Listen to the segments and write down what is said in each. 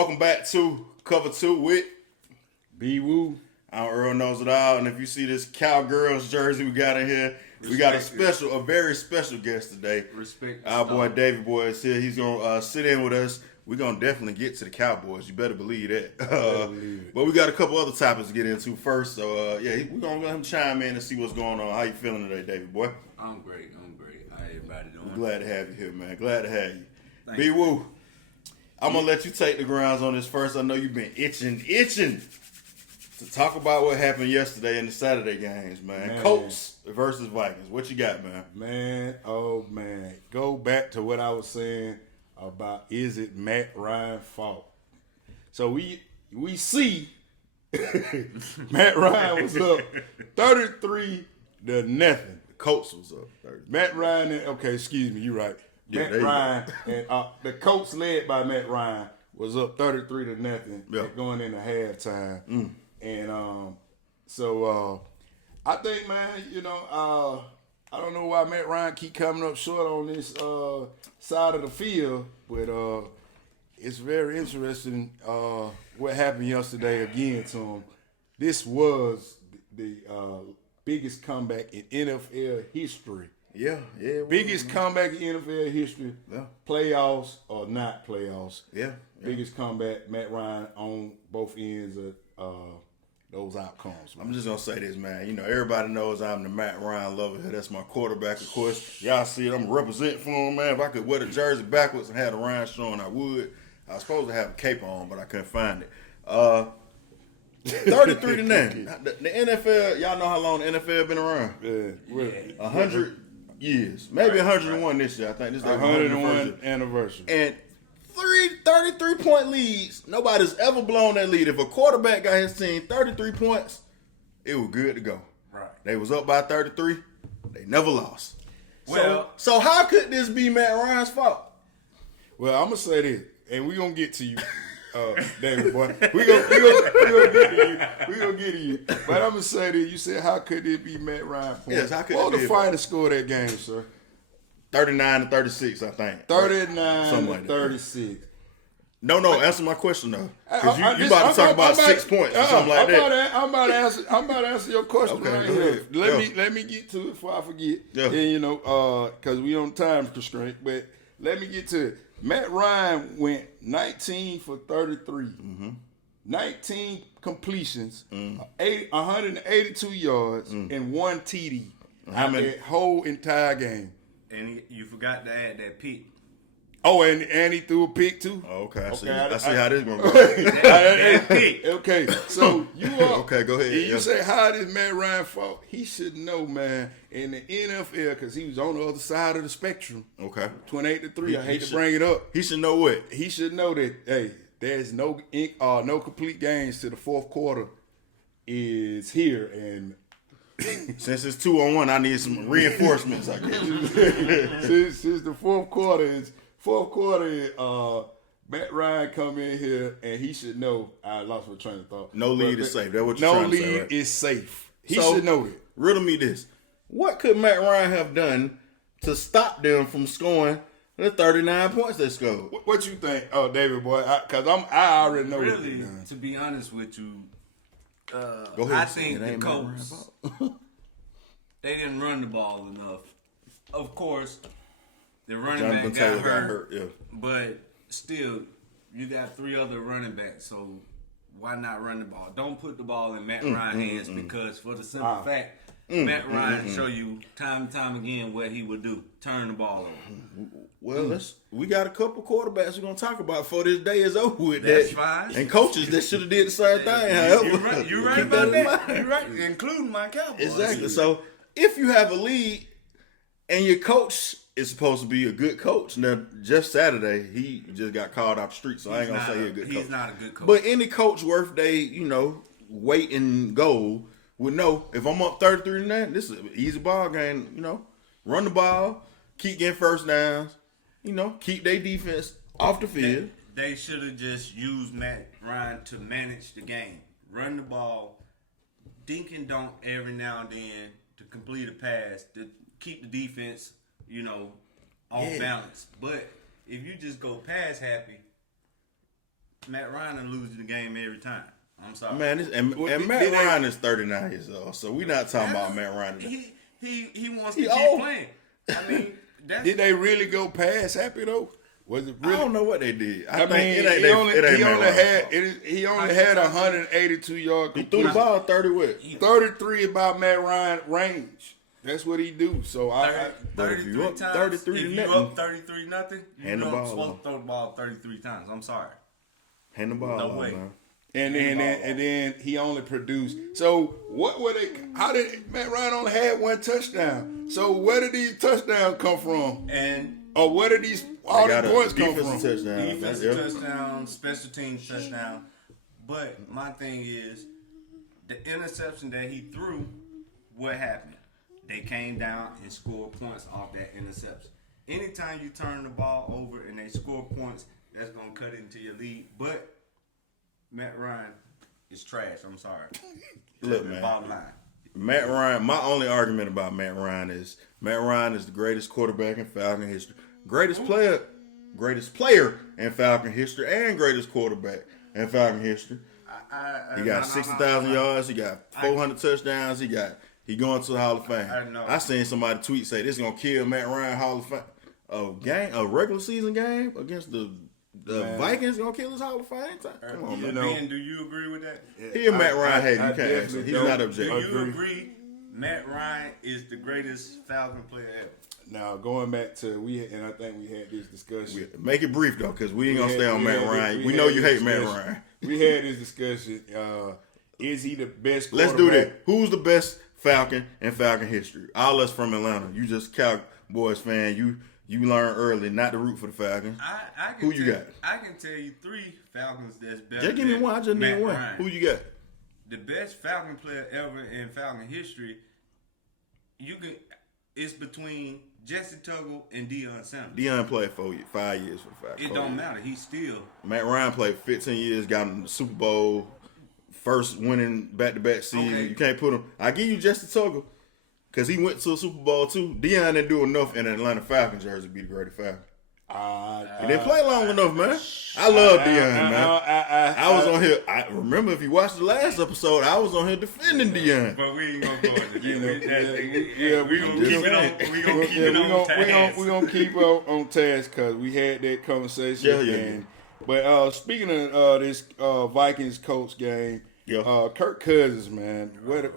Welcome back to Cover 2 with B-Woo. I'm Earl Knows It All, and if you see this Cowgirls jersey we got in here, we got a very special guest today. Our boy Davieboi is here. He's gonna sit in with us. We're gonna definitely get to the Cowboys. You better believe that. But we got a couple other topics to get into first. So we're gonna let him chime in and see what's going on. How you feeling today, Davieboi? I'm great. How everybody doing? Glad to have you here, man. Glad to have you. B-Woo, I'm gonna let you take the grounds on this first. I know you've been itching to talk about what happened yesterday in the Saturday games, man. Colts versus Vikings. What you got, man? Man. Go back to what I was saying about is it Matt Ryan's fault? So we see Matt Ryan was up 33-0. The Colts was up 30. Matt Ryan, excuse me, you're right. Yeah, Matt Ryan and the Colts led by Matt Ryan was up 33-0 going into halftime. And so I think, man, I don't know why Matt Ryan keep coming up short on this side of the field, but it's very interesting what happened yesterday again to him. This was the biggest comeback in NFL history. Yeah. Biggest comeback in NFL history. Yeah. Playoffs or not playoffs. Yeah. Biggest comeback, Matt Ryan on both ends of those outcomes. Man. I'm just gonna say this, man. Everybody knows I'm the Matt Ryan lover here. That's my quarterback, of course. Y'all see it. I'm representing for him, man. If I could wear the jersey backwards and have the Ryan showing, I would. I was supposed to have a cape on, but I couldn't find it. 33-0. The NFL, y'all know how long the NFL been around? Yeah. 100 years. Maybe 101 this year. I think this is their 101 anniversary. And 33-point leads. Nobody's ever blown that lead. If a quarterback got his team 33 points, it was good to go. Right. They was up by 33. They never lost. Well, so how could this be Matt Ryan's fault? Well, I'm gonna say this, and we're gonna get to you, David boy. We're gonna get to you. But I'm gonna say this. You said, how could it be Matt Ryan's fault? Yes, how could what it was be the final score of that game, sir? 39-36, I think. 39-36. No, answer my question though. Because you about to talk about 6 points or something like that. I'm about to answer your question Okay, right go here. ahead. Let me get to it before I forget. Yeah. And because we on time constraint, but let me get to it. Matt Ryan went 19 for 33, 19 completions, 182 yards, and 1 TD. How many? That whole entire game. and you forgot to add that pick. Oh, and he threw a pick too. Okay, I see I how this gonna go. That pick. Okay, so you are Okay, go ahead. You say how is Matt Ryan fault? He should know, man. In the NFL, because he was on the other side of the spectrum. Okay, 28-3. I hate to bring it up. he should know what. He should know that. Hey, there's no complete games to the fourth quarter is here, and Since it's 2-on-1, I need some reinforcements. I guess. since the fourth quarter, Matt Ryan come in here and he should know. I lost my train of thought. No lead is safe. That's what you're trying to say, right? No lead is safe. He So, should know that. Riddle me this: what could Matt Ryan have done to stop them from scoring the 39 points they scored? What you think, David boy? Because I already know. Really, to be honest with you, Go ahead. I think the Colts, they didn't run the ball enough. Of course, the running Jonathan back Taylor got hurt, yeah. but still, you got 3 other running backs, so why not run the ball? Don't put the ball in Matt Ryan's hands because for the simple fact, Matt Ryan show you time and time again what he would do. Turn the ball over. Well, we got a couple quarterbacks we're gonna talk about before this day is over with. That's fine. And coaches that should have did the same thing. However, You're right keep about in that. mind. You're right, including my Cowboys. Exactly. So if you have a lead and your coach is supposed to be a good coach, now just Saturday he just got called off the street, so I ain't gonna say he's a good coach. He's not a good coach. But any coach worth they, weight and goal would know if I'm up 33-9, this is an easy ball game. Run the ball, keep getting first downs. Keep their defense off the field. They should have just used Matt Ryan to manage the game. Run the ball, dink and dunk every now and then to complete a pass, to keep the defense, off balance. But if you just go pass happy, Matt Ryan loses the game every time. I'm sorry, man. And Matt Ryan is 39 years old, so we're not talking about Matt Ryan today. He wants to keep playing. I mean, did they really go past Happy though? Was it really? I don't know what they did. I mean, he only had 182 yards. He threw the ball 30 with 33 about Matt Ryan range. That's what he do. So 33 times. 33 if you up 33 nothing, you're supposed to throw the ball 33 times. I'm sorry. Hand the ball. No way. Man. And then he only produced. So what were they? How did Matt Ryan only had one touchdown? So where did these touchdowns come from? Or where did all these points come from? Defensive touchdown, special teams touchdown. But my thing is, the interception that he threw, what happened? They came down and scored points off that interception. Anytime you turn the ball over and they score points, that's going to cut into your lead. But Matt Ryan is trash. I'm sorry. Look, man. Bottom line. Matt Ryan, my only argument about Matt Ryan is the greatest quarterback in Falcon history. Greatest player in Falcon history and greatest quarterback in Falcon history. He got 60,000 yards. He got 400 touchdowns. He going to the Hall of Fame. I seen somebody tweet say this is going to kill Matt Ryan Hall of Fame. A regular season game against the Vikings gonna kill his Hall of Fame. Come on, man. Ben, do you agree with that? He a Matt Ryan hater. You can't answer. He's not objective. Do you agree Matt Ryan is the greatest Falcon player ever? Now going back to and I think we had this discussion. Make it brief though, because we ain't gonna stay on Matt Ryan. We know you hate Matt Ryan. We had this discussion. Is he the best quarterback? Let's do that. Who's the best Falcon in Falcon history? All us from Atlanta. You just Cowboys fan. You learn early not to root for the Falcons. Who you got? I can tell you 3 Falcons that's better. Just give me one. I just need one. Ryan. Who you got? The best Falcon player ever in Falcon history. It's between Jesse Tuggle and Deion Sanders. Deion played 5 years for the Falcons. It don't matter. He's still. Matt Ryan played 15 years, got him the Super Bowl, first winning back-to-back season. Okay. You can't put him. I give you Jesse Tuggle. Because he went to a Super Bowl, too. Deion didn't do enough in an Atlanta Falcons jersey to be the greatest Falcon. He didn't play long enough, man. I love Deion, man. I was on here. I remember if you watched the last episode, I was on here defending Deion. But we ain't going to go into that. We're going to keep it on task because we had that conversation. But speaking of this Vikings Colts game, Kirk Cousins, man.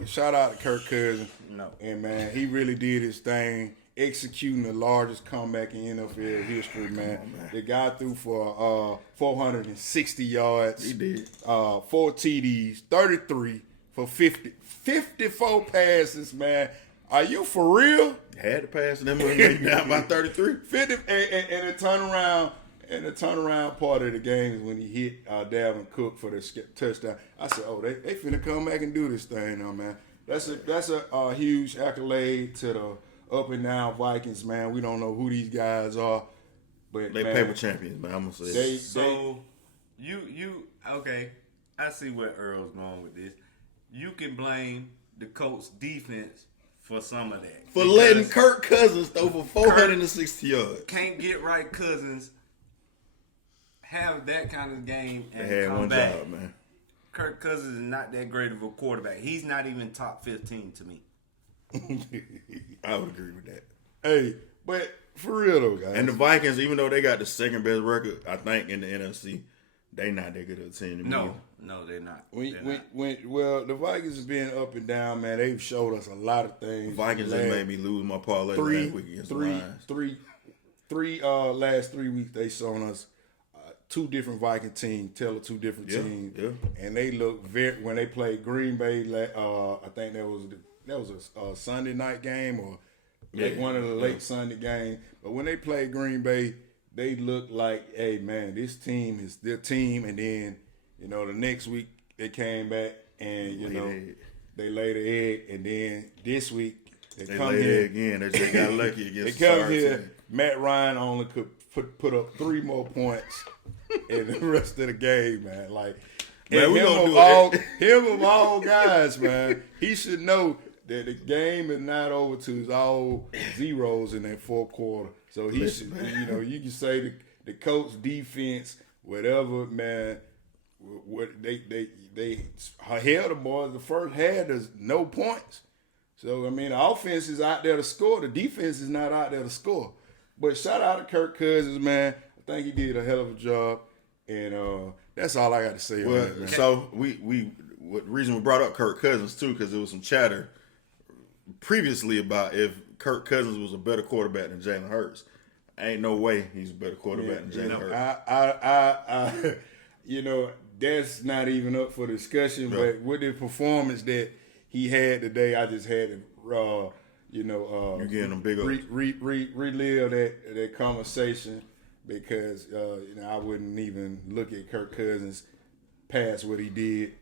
Shout out to Kirk Cousins. No. And, man, he really did his thing, executing the largest comeback in NFL history, man. The guy threw for 460 yards. He did. 4 TDs, 33 for 54 passes, man. Are you for real? Had to pass them down by 33. 50 and the turnaround. And the turnaround part of the game is when he hit Dalvin Cook for the touchdown. I said, "Oh, they finna come back and do this thing, now, man." That's a huge accolade to the up and down Vikings, man. We don't know who these guys are, but they paper champions, man. I'm gonna say you okay? I see where Earl's going with this. You can blame the Colts defense for some of that for letting Kirk Cousins throw for 460 yards. Can't get right Cousins. Have that kind of game and they had come one back. Job, man. Kirk Cousins is not that great of a quarterback. He's not even top 15 to me. I would agree with that. Hey, but for real though, guys. And the Vikings, even though they got the second best record, I think in the NFC, they not that good of a team. No, they're not. Well, the Vikings have been up and down, man. They've showed us a lot of things. The Vikings just made me lose my parlay last week against the Lions. Last 3 weeks they shown us 2 different Viking teams, two different teams, and they look when they played Green Bay. I think that was a Sunday night game or one of the late Sunday games. But when they played Green Bay, they looked like, hey man, this team is their team. And then the next week they came back and they laid an egg, and then this week they come here again. They just got lucky against. They come here. Team. Matt Ryan only could put up 3 more points in the rest of the game, man. Like, man, him of all guys, man, he should know that the game is not over till it's all zeros in that fourth quarter. So he should, you can say the Colts defense, whatever, man. what they held the boys the first half. There's no points. So I mean, the offense is out there to score. The defense is not out there to score. But shout out to Kirk Cousins, man. I think he did a hell of a job, and that's all I got to say on that, man. So the reason we brought up Kirk Cousins too, because there was some chatter previously about if Kirk Cousins was a better quarterback than Jalen Hurts. Ain't no way he's a better quarterback than Jalen Hurts. I that's not even up for discussion. No. But with the performance that he had today, I just had to, you're getting them big relive that conversation because I wouldn't even look at Kirk Cousins past what he did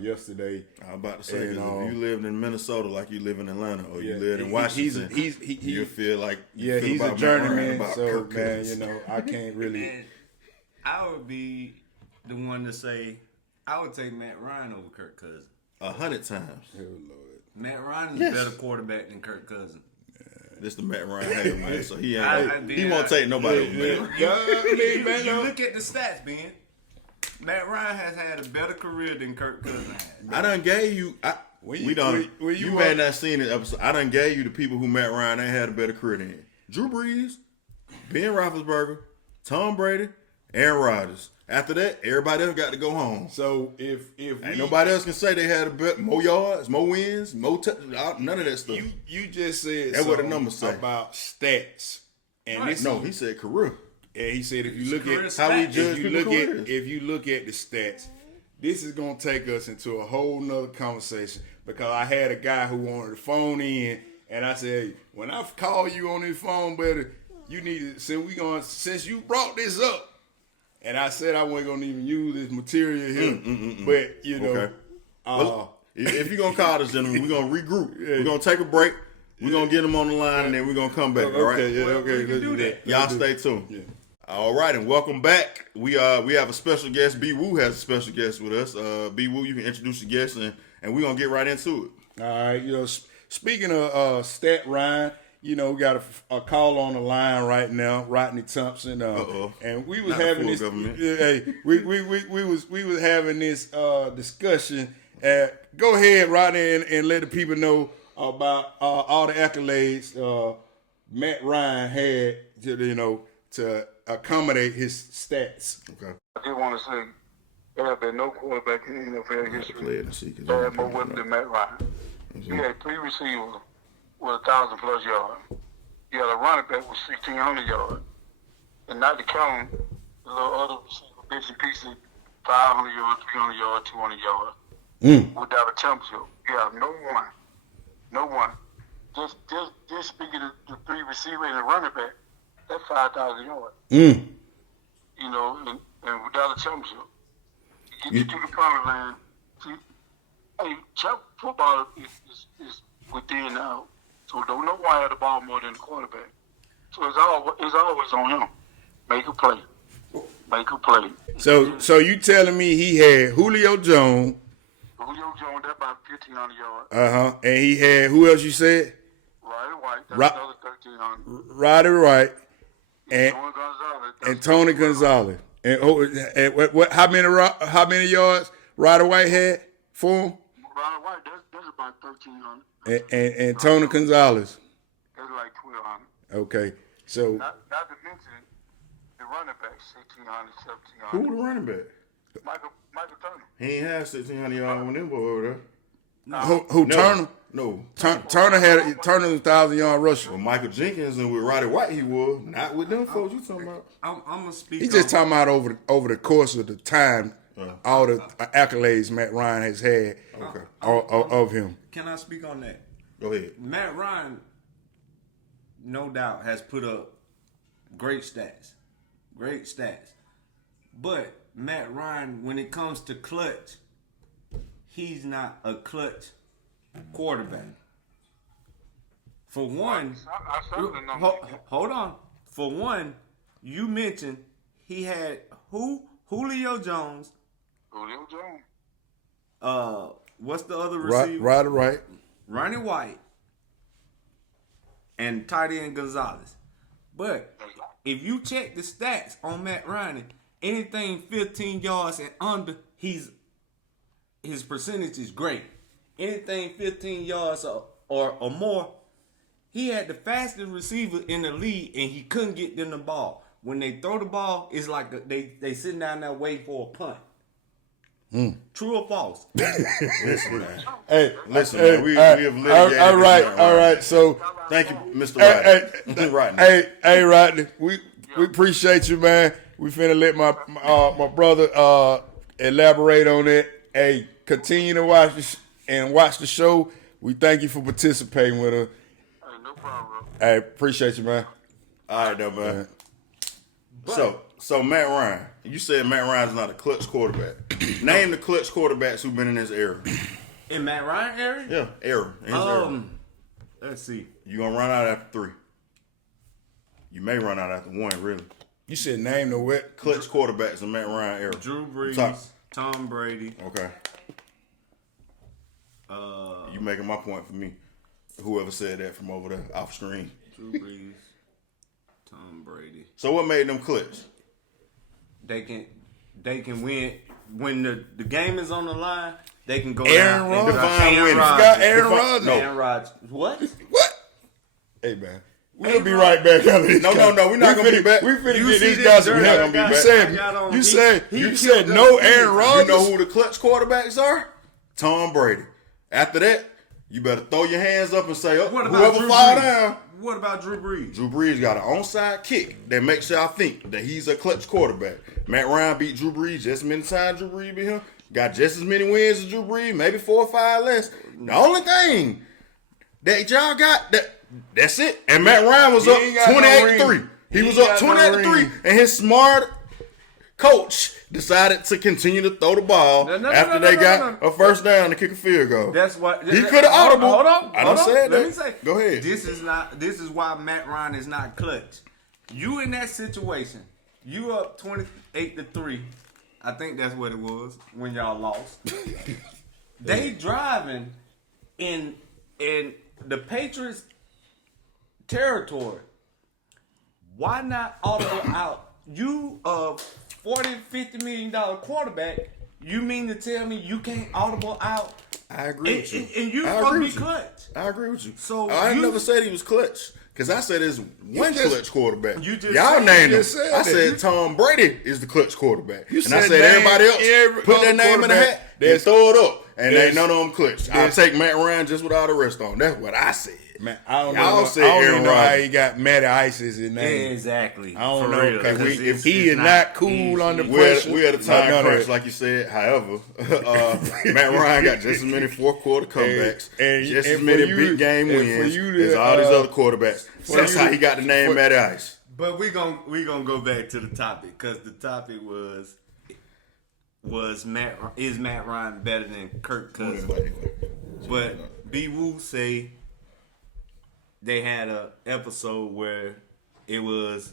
yesterday. I was about to say, if you lived in Minnesota like you live in Atlanta, or you lived in Washington, you feel like he's a journeyman. So man, I can't really. And I would be the one to say I would take Matt Ryan over Kirk Cousins 100 times. Oh Lord, Matt Ryan is a better quarterback than Kirk Cousins. This the Matt Ryan hater, man. So he won't take nobody over Matt. You look at the stats, Ben. Matt Ryan has had a better career than Kirk Cousins had. I done gave you. You may not seen it episode. I done gave you the people who Matt Ryan ain't had a better career than Drew Brees, Ben Roethlisberger, Tom Brady, Aaron Rodgers. After that, everybody else got to go home. So if nobody else can say they had more yards, more wins, none of that stuff. You just said that's what the numbers say about stats, and right. He said career. And he said if you look at how we judge if you look at the stats, this is gonna take us into a whole nother conversation because I had a guy who wanted to phone in, and I said, when I call you on this phone, buddy, you need to since you brought this up. And I said I wasn't going to even use this material here. But, well, if you're going to call this gentleman, we're going to regroup. We're going to take a break. We're going to get him on the line, and then we're going to come back, all right? Okay, let's do that. Y'all stay tuned. Yeah. All right, and welcome back. We have a special guest. B. Woo has a special guest with us. B. Woo, you can introduce your guest, and we're going to get right into it. All right, speaking of Stat Ryan, we got a call on the line right now, Rodney Thompson, and we was having this. We was having this discussion. Go ahead, Rodney, and let the people know about all the accolades Matt Ryan had to accommodate his stats. Okay. I just want to say there have been no quarterback in NFL history that had more weapons than Matt Ryan. He had 3 receivers with 1,000+ yards. You had a running back with 1,600 yards. And not to count the little other receiver, bits and pieces, 500 yards, 300 yards, 200 yards. Without a championship. You have no one. Just speaking of the 3 receivers and the running back, that's 5,000 yards. And without a championship. You get to the promised land. See, football is within now. So don't know why I had the ball more than the quarterback. So it's always on him. Make a play. So you telling me he had Julio Jones? That's about 1,500 yards. And he had, who else you said? Roddy White. That's another 1,300. Roddy White. And Tony Gonzalez. And what? How many yards Roddy White had for him? Roddy White, that's about 1,300. And Tony Gonzalez. That's like 1,200. Okay, so not to mention the running back, 1,600, 1,700. Who the running back? Michael Turner. He ain't have 1,600 yards when them boy over there. No. Who Turner? No. Turner had 1,000-yard rusher. Well, Michael Jenkins and with Roddy White he was. Not with them folks you talking about. I'm gonna speak. He's just talking about over the course of the time, all the accolades Matt Ryan has had of him. Can I speak on that? Go ahead. Matt Ryan, no doubt, has put up great stats. But Matt Ryan, when it comes to clutch, he's not a clutch quarterback. For one, hold on. For one, you mentioned he had who? Julio Jones. What's the other receiver? Roddy White. Ronnie White. And tight end Gonzalez. But if you check the stats on Matt Ryan, Anything 15 yards and under, his percentage is great. Anything 15 yards or more, he had the fastest receiver in the league, and he couldn't get them the ball. When they throw the ball, it's like they sitting down there waiting for a punt. True or false? Listen, man. Listen, man. We have litigated all right. So thank you, Mr. Rodney. Rodney. Hey, Rodney. We appreciate you, man. We finna let my brother elaborate on it. Hey, continue to watch the show. We thank you for participating with us. Hey, no problem. Hey, appreciate you, man. All right, though, man. So Matt Ryan, you said Matt Ryan's not a clutch quarterback. Name the clutch quarterbacks who've been in this era. In Matt Ryan area? Yeah, era. In his era. Let's see. You gonna run out after 3. You may run out after 1, really. You said name the what? Clutch quarterbacks in Matt Ryan era. Drew Brees, Tom Brady. Okay. You making my point for me. Whoever said that from over there off screen. Drew Brees, Tom Brady. So what made them clutch? They can win when the game is on the line. They can go Aaron down. Rodgers. Aaron Rodgers. Aaron Rodgers. What? Hey, man. We'll be right back after this. No, we're not going to be back. We finna You get see this guy some this help. dirt You said no Aaron Rodgers. You know who the clutch quarterbacks are? Tom Brady. After that, you better throw your hands up and say, What about whoever Drew fall Brees? down. What about Drew Brees? Drew Brees got an onside kick that makes y'all think that he's a clutch quarterback. Matt Ryan beat Drew Brees just as many times Drew Brees beat him. Got just as many wins as Drew Brees, maybe 4 or 5 less. The only thing that y'all got, that's it. And Matt Ryan was up 28-3. He was up 28-3, and his smart coach decided to continue to throw the ball after they got a first down to kick a field goal. That's what he could have audible. Hold on. I done said that. Let me say. Go ahead. This is why Matt Ryan is not clutch. You in that situation, you up 28-3. I think that's what it was when y'all lost. They driving in the Patriots territory. Why not audible out? You $40-50 million quarterback. You mean to tell me you can't audible out? I agree with you. And you supposed to be clutch. I agree with you. So I never said he was clutch. Because I said there's one clutch quarterback. Y'all named him. I said Tom Brady is the clutch quarterback. And I said everybody else put their name in the hat and throw it up. And ain't none of them clutch. I'll take Matt Ryan just without the rest on. That's what I said. Man, I don't Aaron know how Rodgers. he got Matty Ice as his name. Exactly. I don't For know real, because it's he is not cool under pressure. We had a time crunch, like you said. However, Matt Ryan got just as many fourth quarter comebacks, just as many big game wins as all these other quarterbacks. That's how he got the name Matty Ice. But we gonna go back to the topic because the topic was Matt Ryan better than Kirk Cousins? But B. Woo say they had a episode where it was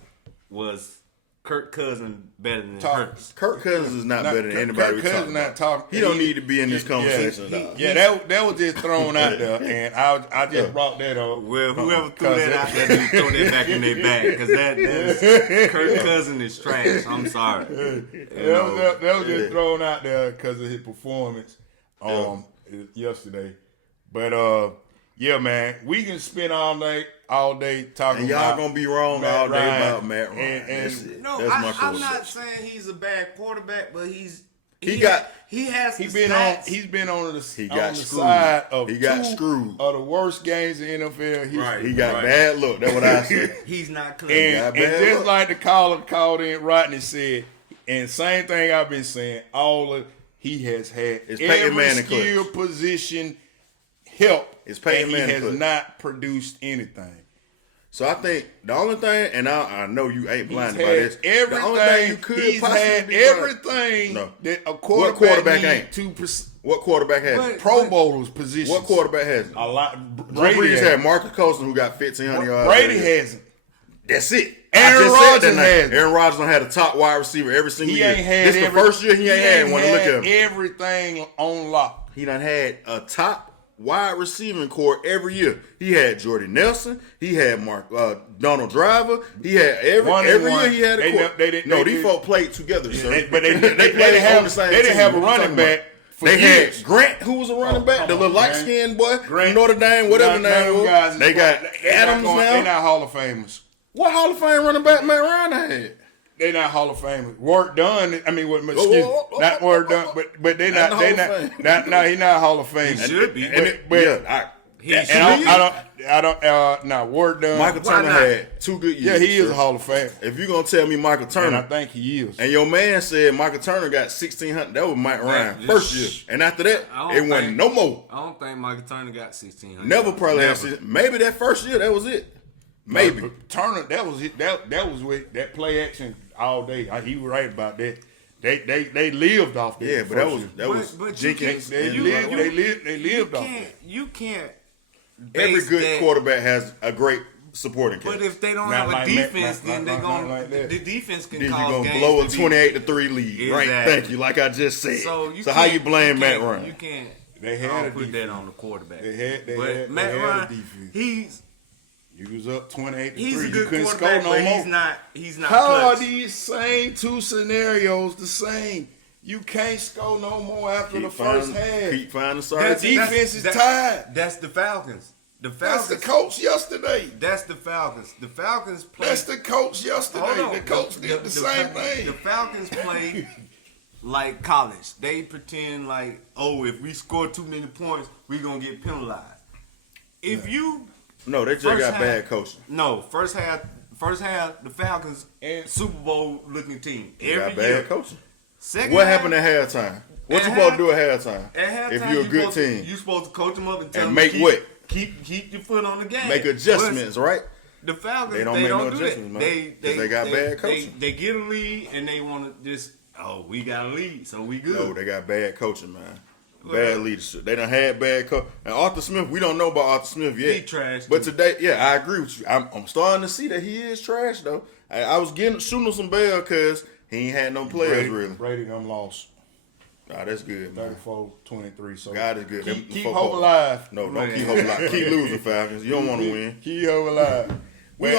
Kirk Cousins better than Hurts. Kirk Cousins is not better than anybody. Kirk Cousins not talking. He don't need to be in this conversation. That was just thrown out there, and I just brought that up. Well, whoever threw that out there, need to throw that back in their bag because that is Kirk Cousins is trash. I'm sorry. That was just thrown out there because of his performance yesterday. But yeah, man, we can spend all day talking and y'all about gonna be wrong Matt all day Ryan about Matt Ryan. And no, that's my I'm not saying he's a bad quarterback, but he's been on the side of two of the worst games in NFL history. Right. He got bad luck. That's what I said. He's not clear. And just like the caller called in, Rodney said, and same thing I've been saying, he has had every skill position help, and he has not produced anything. So I think the only thing, and I know you ain't blinded by this, the only thing you could possibly be everything that a quarterback ain't. What quarterback has it? Pro Bowlers positions. What quarterback has it? A lot. Breeze had Marcus Colston, who got 1,500 yards. Brady hasn't. That's it. Aaron Rodgers has. Aaron Rodgers done had a top wide receiver every single year. This the first year he ain't had one to look at him. Everything on lock. He done had a top wide receiving core every year. He had Jordy Nelson. He had Donald Driver. He had every year he had a core. These folk played together, sir. But they didn't have a running back. They had Grant, who was a running back, the little light-skinned boy from Notre Dame, whatever name was. They got Adams now. They're not Hall of Famers. What Hall of Fame running back Matt Ryan had? They're not Hall of Famers. Work done. I mean, not work done, but they're not. He's not Hall of Fame. He should be. Work done. Michael Turner had 2 good years. Yeah, he is a Hall of Fame. If you're gonna tell me Michael Turner, and I think he is. And your man said Michael Turner got 1,600. That was Mike Ryan first year, and after that, it wasn't no more. I don't think Michael Turner got 1,600. Never probably. Had maybe that first year, that was it. Maybe Turner. That was it. That was with that play action all day. He was right about that. They lived off that. Yeah, but that was Jenkins. They lived off that. You can't. Every good quarterback has a great supporting cast. But if they don't have a defense, then they're going. The defense can cause games. Blow a 28-3 lead, exactly. Right? Thank you. Like I just said. So how you blame Matt Ryan? You can't. They had put that on the quarterback. But Matt Ryan, you was up 28-3. He's a you good couldn't quarterback, score no more. He's not. How clutch. are these same 2 scenarios the same? You can't score no more after the first half. Keep finding sorry. Defense is tied. That's the Falcons. That's the Colts yesterday. That's the Falcons. The Falcons play. That's the Colts yesterday. The Colts did the same thing. The Falcons play like college. They pretend like, if we score too many points, we're going to get penalized. If you... No, they just got bad coaching. No, first half, the Falcons Super Bowl looking team. They got bad coaching. What happened at halftime? What you supposed to do at halftime? At halftime, if you're a good team, you're supposed to coach them up and tell them make what? Keep your foot on the gas. Make adjustments, right? The Falcons, they don't make no adjustments, man. They got bad coaching. They get a lead and they want to just, we got a lead, so we good. No, they got bad coaching, man. Bad leadership. They done had bad coach. And Arthur Smith, we don't know about Arthur Smith yet. He trash. But today, I agree with you. I'm starting to see that he is trash, though. I was shooting him some bail because he ain't had no players, really. Brady them lost. Nah, that's good, man. 34-23. So God is good. Keep hope alive. No, don't keep hope alive. Keep losing, Falcons. You don't want to win. Keep hope alive. We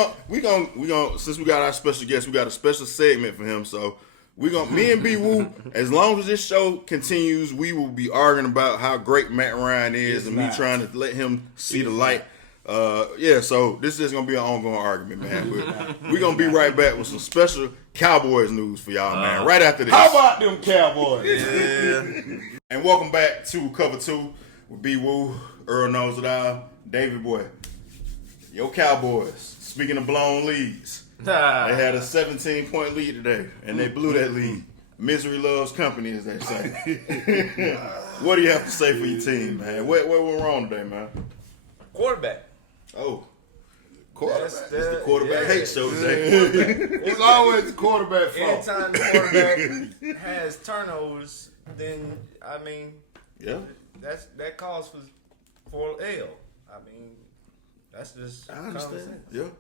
gonna since we got our special guest, we got a special segment for him. So me and B Woo, as long as this show continues, we will be arguing about how great Matt Ryan is and me trying to let him see the light. So this is gonna be an ongoing argument, man. But we're gonna be right back with some special Cowboys news for y'all, man. Right after this. How about them Cowboys? Yeah. And welcome back to Cover 2 with B Woo, Earl Knows It All, Davieboi. Your Cowboys. Speaking of blown leads, they had a 17-point lead today, and they blew that lead. Misery loves company, as they say. What do you have to say for your team, man? What went wrong today, man? Quarterback. Oh. Quarterback. It's the quarterback hate show today. It's always the quarterback fault. Anytime the quarterback has turnovers, then that calls for L. That's just I understand. Yeah.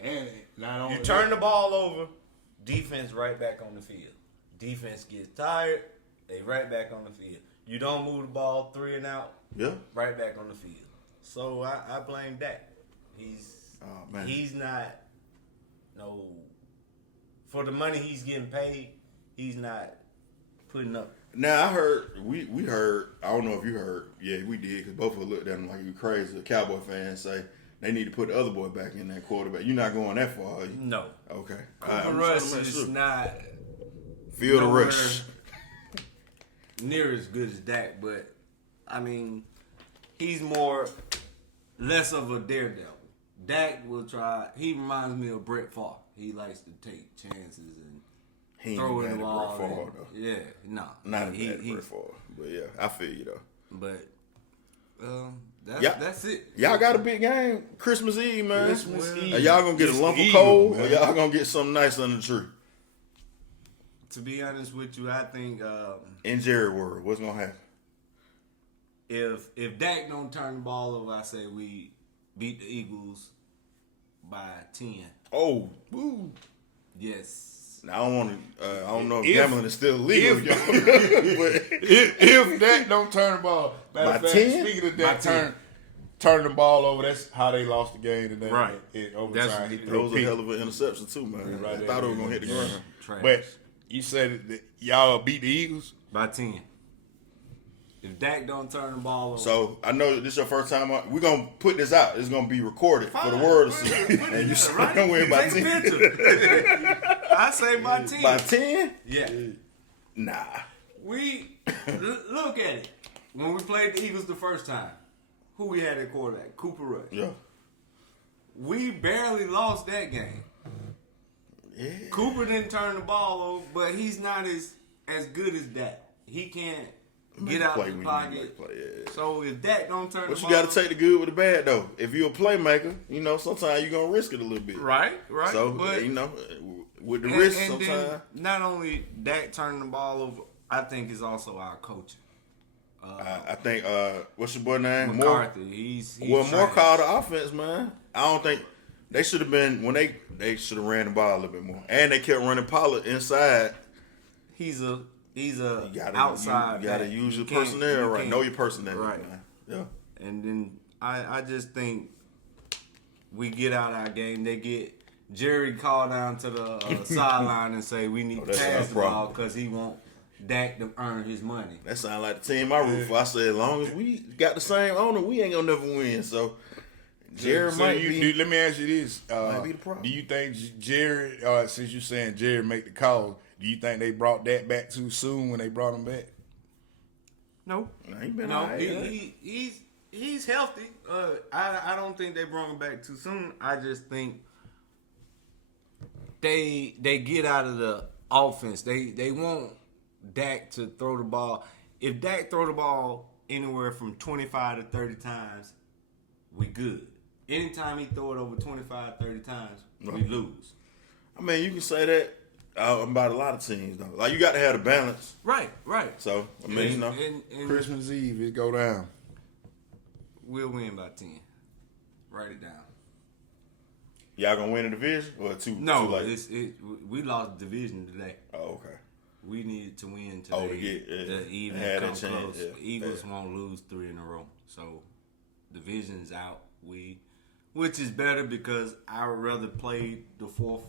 And not only you turn the ball over, defense right back on the field. Defense gets tired, they right back on the field. You don't move the ball 3 and out, right back on the field. So I blame Dak. He's not for the money he's getting paid, he's not putting up. Now I heard we heard, I don't know if you heard, yeah, we did, because both of us looked at him like you crazy. The Cowboy fans say they need to put the other boy back in that quarterback. You're not going that far, are you? No. Okay. Cooper Rush is not feel the rush. Near as good as Dak, but he's less of a daredevil. Dak will try. He reminds me of Brett Favre. He likes to take chances and throw it the ball. Brett Favre, though. Yeah, no. Not as bad as Brett Favre. But yeah, I feel you though. But that's it. Y'all got a big game Christmas Eve, man. Christmas Eve. Are y'all gonna get a lump of coal, or y'all gonna get something nice under the tree? To be honest with you, I think in Jerry world, what's gonna happen? If Dak don't turn the ball over, I say we beat the Eagles by 10. Oh, woo. Yes. I don't want to. I don't know if gambling is still legal. If Dak don't turn the ball, matter of fact, 10? speaking of Dak turn the ball over, that's how they lost the game today. Right. In overtime, That was a hell of an interception too, man. I thought it was gonna hit the ground. Trash. But you said that y'all beat the Eagles by 10. If Dak don't turn the ball over. So I know this is your first time. We're gonna put this out. It's gonna be recorded for the world to see. And you say we're gonna win by 10. I say by 10. By 10? Yeah. Nah. Look at it. When we played the Eagles the first time, who we had at quarterback? Cooper Rush. Yeah. We barely lost that game. Yeah. Cooper didn't turn the ball over, but he's not as good as Dak. He can't get out of the pocket. Yeah. So if Dak don't turn the ball But you got to take the good with the bad, though. If you're a playmaker, sometimes you're going to risk it a little bit. Right. So, but, with the risk and sometimes. then not only Dak turning the ball over, I think it's also our coaching. I think, what's your boy name? McCarthy. He's More trash. called the offense, man. I don't think they should have been, when they should have ran the ball a little bit more. And they kept running Pollard inside. He's a You outside. got to use your personnel right. Know your personnel. Right. Man. Yeah. And then I just think we get out our game. They get Jerry called down to the sideline and say we need to pass the ball because he want Dak to earn his money. That sound like the team I root for. I said, as long as we got the same owner, we ain't gonna never win. So Jerry might be. Let me ask you this: might be the problem. Do you think Jerry, since you're saying Jerry make the call, do you think they brought Dak back too soon when they brought him back? No, he been no. all right, He's healthy. I don't think they brought him back too soon. I just think they get out of the offense. They want Dak to throw the ball. If Dak throw the ball anywhere from 25 to 30 times, we good. Anytime he throw it over 25, 30 times, we lose. I mean, you can say that about a lot of teams, though. Like, you got to have the balance. Right. So, I mean, and Christmas Eve, it go down. We'll win by 10. Write it down. Y'all gonna win the division or too? No, too late? we lost the division today. Oh, okay. We needed to win today. To get the even had come that chance. close. Yeah. Eagles won't lose 3 in a row. So division's out. Which is better because I would rather play the 4th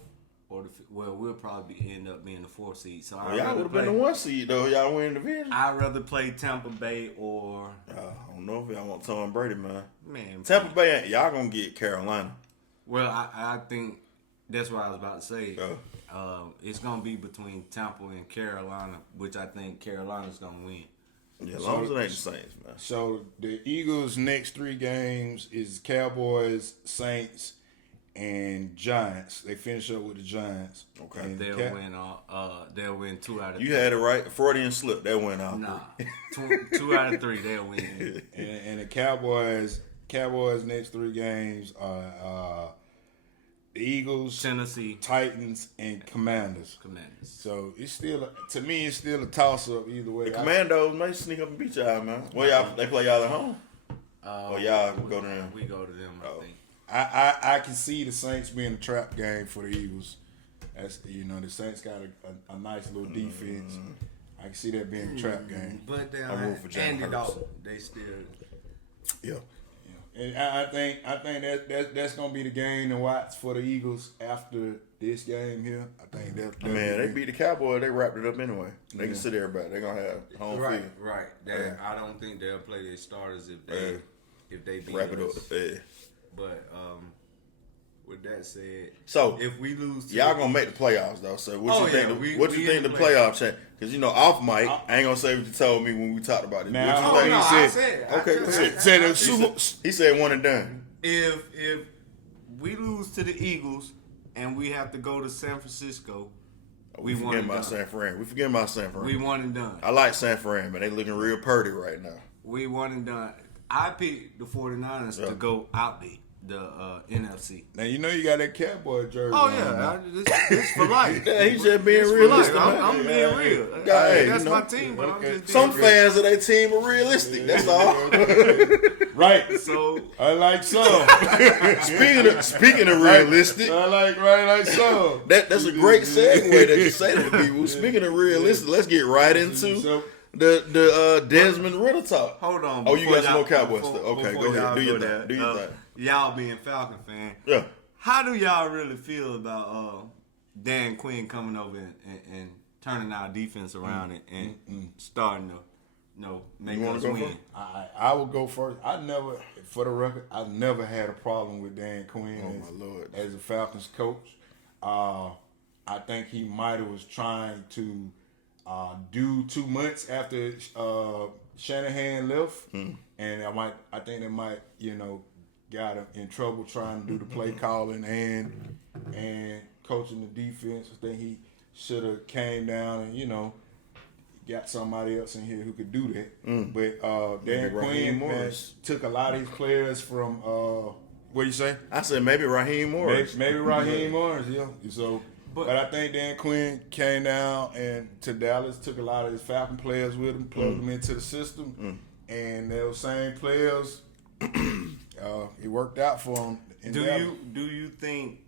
we'll probably end up being the 4th seed. So y'all would have been the 1 seed though. Y'all win the division. I'd rather play Tampa Bay or. I don't know if y'all want Tom Brady, man. Man, Tampa Bay, y'all gonna get Carolina. Well, I think that's what I was about to say. It's going to be between Tampa and Carolina, which I think Carolina's going to win. Yeah, as long as it ain't the Saints, man. So the Eagles' next 3 games is Cowboys, Saints, and Giants. They finish up with the Giants. Okay. And they'll win 2 out of 3. You had it right. Freudian slip. That went out. Nah. 2 out of 3, they'll win. And the Cowboys' next 3 games are the Eagles, Tennessee, Titans, and Commanders. So it's still, to me, it's still a toss-up either way. The Commandos may sneak up and beat y'all, man. Well, they play y'all at home? Or y'all go to them? We go to them, I think. I can see the Saints being a trap game for the Eagles. That's the Saints got a nice little defense. I can see that being a trap game. But they I'm rooting for Andy Hurts. Dalton. They still. Yeah. And I think that's gonna be the game to watch for the Eagles after this game here. I think that. Man, they beat the Cowboys. They wrapped it up anyway. They can sit everybody. They're gonna have home field. Right. I don't think they'll play their starters if they beat Wrap it up. us. Yeah. But with that said, So if we lose, to y'all gonna make the playoffs though. So what you think? What you think the playoff playoff change? Because off mic, I ain't gonna say what you told me when we talked about it. Now, What you think? I said. He said one and done. If we lose to the Eagles and we have to go to San Francisco, we won and done. San Fran. We forget about San Fran. We won and done. I like San Fran, but they looking real purty right now. We won and done. I picked the 49ers to go out there. NFC. Now you know you got that Cowboy jersey. Oh on, yeah, it's for life. Yeah, he's just being It's for realistic, life. man. I'm being real. Hey, That's you know, my team, but I'm just Some being real. fans of their team are realistic. That's all. Right. So I like some. Speaking of realistic, I like some. that's a great segue that you say to people. Speaking of realistic, let's get right into the Desmond Ritter talk. hold on. Oh, you got some more before- Cowboy stuff. Okay, before go ahead. y'all Do your there, thing. Do your thing. Y'all being Falcon fan, Yeah. how do y'all really feel about Dan Quinn coming over and turning our defense around and starting to make You wanna us go win? first? I will go first. For the record, I've never had a problem with Dan Quinn my Lord. as a Falcons coach. I think he might have was trying to do 2 months after Shanahan left, and I think it might got him in trouble trying to do the play calling and coaching the defense. I think he should have came down and got somebody else in here who could do that. But Dan Quinn took a lot of his players from what you say? I said maybe Raheem Morris. Maybe Raheem Morris, yeah. So, but I think Dan Quinn came down and to Dallas, took a lot of his Falcon players with him, plugged them into the system, and those same players, it worked out for him. Do you think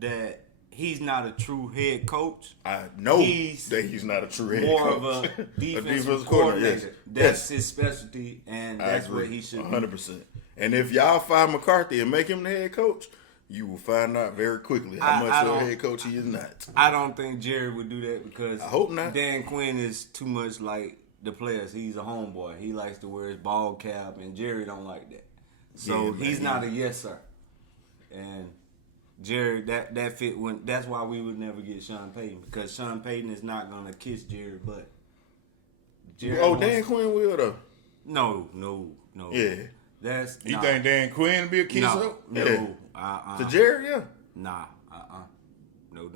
that he's not a true head coach? I know that he's not a true head more coach. of a defensive defensive coordinator. yes. That's his specialty, and I that's agree. what he should 100%. And if y'all fire McCarthy and make him the head coach, you will find out very quickly how much of a head coach he is not. I don't think Jerry would do that because I hope not. Dan Quinn is too much like the players. He's a homeboy. He likes to wear his ball cap, and Jerry don't like that. So he's not a yes sir. And Jerry, that fit when. That's why we would never get Sean Payton, because Sean Payton is not gonna kiss Jerry butt. Dan Quinn will though. No. Yeah. That's You think Dan Quinn will be a kisser? no. Yeah. To Jerry, yeah. Nah. No.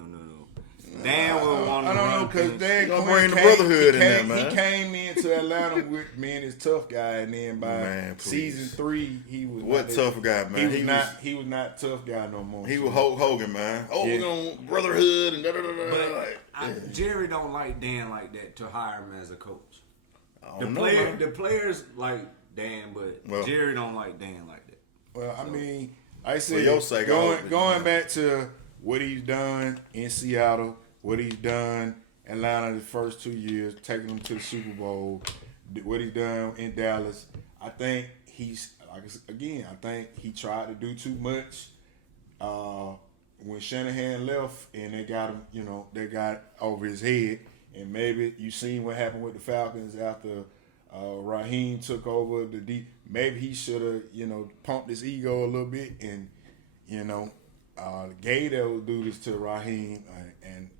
Dan will want to. I don't know, because Dan gonna Quinn bring the brotherhood in there, man. He came into Atlanta with being his tough guy, and then by season 3, he was what tough guy, man. He was not tough guy no more. He was Hulk Hogan, man. We're gonna brotherhood and da da da da. Jerry don't like Dan like that to hire him as a coach. The players like Dan, but Jerry don't like Dan like that. Well, I mean, I said For your sake, going back to what he's done in Seattle, what he's done in Atlanta the first 2 years, taking them to the Super Bowl, what he's done in Dallas. I think I think he tried to do too much when Shanahan left, and they got him, they got over his head. And maybe you seen what happened with the Falcons after Raheem took over the deep. Maybe he should have, pumped his ego a little bit and, Gator will do this to Raheem and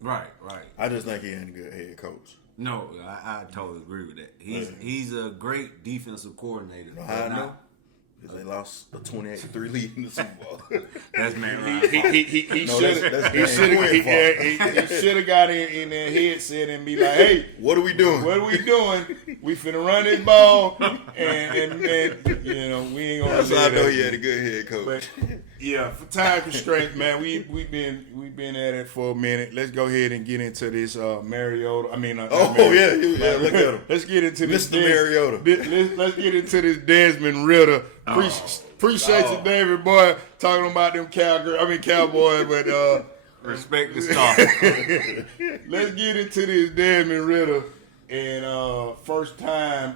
Right. I just think he ain't a good head coach. No, I totally agree with that. He's a great defensive coordinator. I know. Because they lost a 28-3 lead in the Super Bowl. That's Matt Ryan. He should have got in their headset and be like, "Hey, what are we doing? We finna run this ball, and we ain't gonna." That's how I know he had a good head coach. But yeah, for time constraints, man, we've been at it for a minute. Let's go ahead and get into this Mariota. Yeah, look at him. Let's get into this Mr. Mariota. Let's get into this Desmond Ritter. Appreciate you, David boy, talking about them Cowboys, but respect the star. Let's get into this Desmond Ritter and first time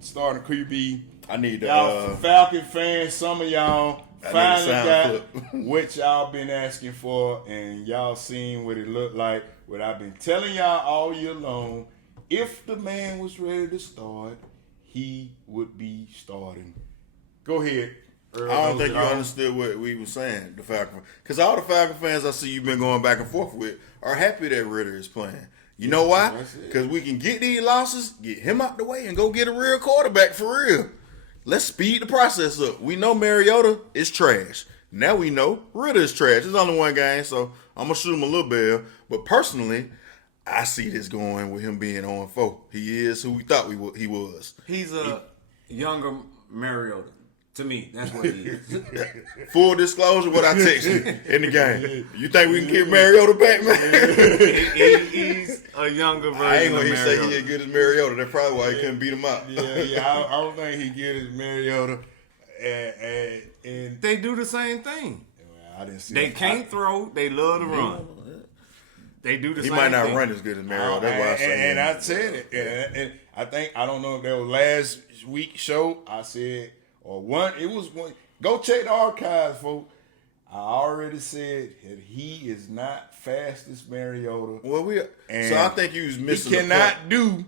starting QB. I need y'all Falcon fans. Some of y'all finally got what y'all been asking for, and y'all seen what it looked like. What I've been telling y'all all year long. If the man was ready to start, he would be starting. Go ahead. I don't think you understood what we were saying, the Falcon. Because all the Falcon fans I see you've been going back and forth with are happy that Ritter is playing. You know why? Because we can get these losses, get him out the way, and go get a real quarterback for real. Let's speed the process up. We know Mariota is trash. Now we know Ritter is trash. It's only one game, so I'm going to shoot him a little bit. But personally, I see this going with him being 0-4. He is who we thought he was. He's a younger Mariota. To me, that's what he is. Full disclosure, what I text you in the game. You think we can get Mariota back, man? He's a younger version. I ain't gonna of even say he as good as Mariota. That's probably why he couldn't beat him out. I don't think he get his Mariota. And they do the same thing. I didn't see. They can't throw. They love to run. They do the same thing. He might not run as good as Mariota. That's why I say. And I said it. And I don't know if that was last week's show. I said it was one. Go check the archives, folks. I already said that he is not fast as Mariota. Well, so I think you was missing. He cannot do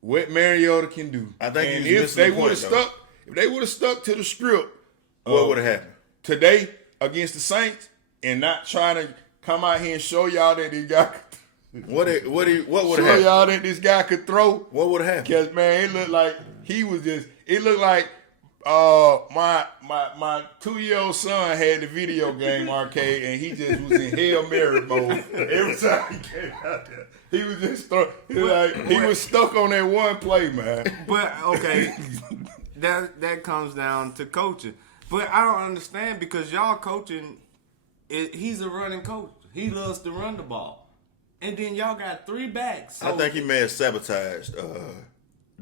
what Mariota can do. I think and if they would have stuck to the script, what would have happened today against the Saints and not trying to come out here and show y'all that this guy could what would have happened? Show y'all that this guy could throw. What would have happened? Because man, it looked like it looked like my 2-year-old son had the video game arcade and he just was in Hail Mary mode every time he came out there. He was just he was stuck on that one play, man. But okay, that comes down to coaching. But I don't understand because y'all coaching. He's a running coach. He loves to run the ball, and then y'all got 3 backs. So I think he may have sabotaged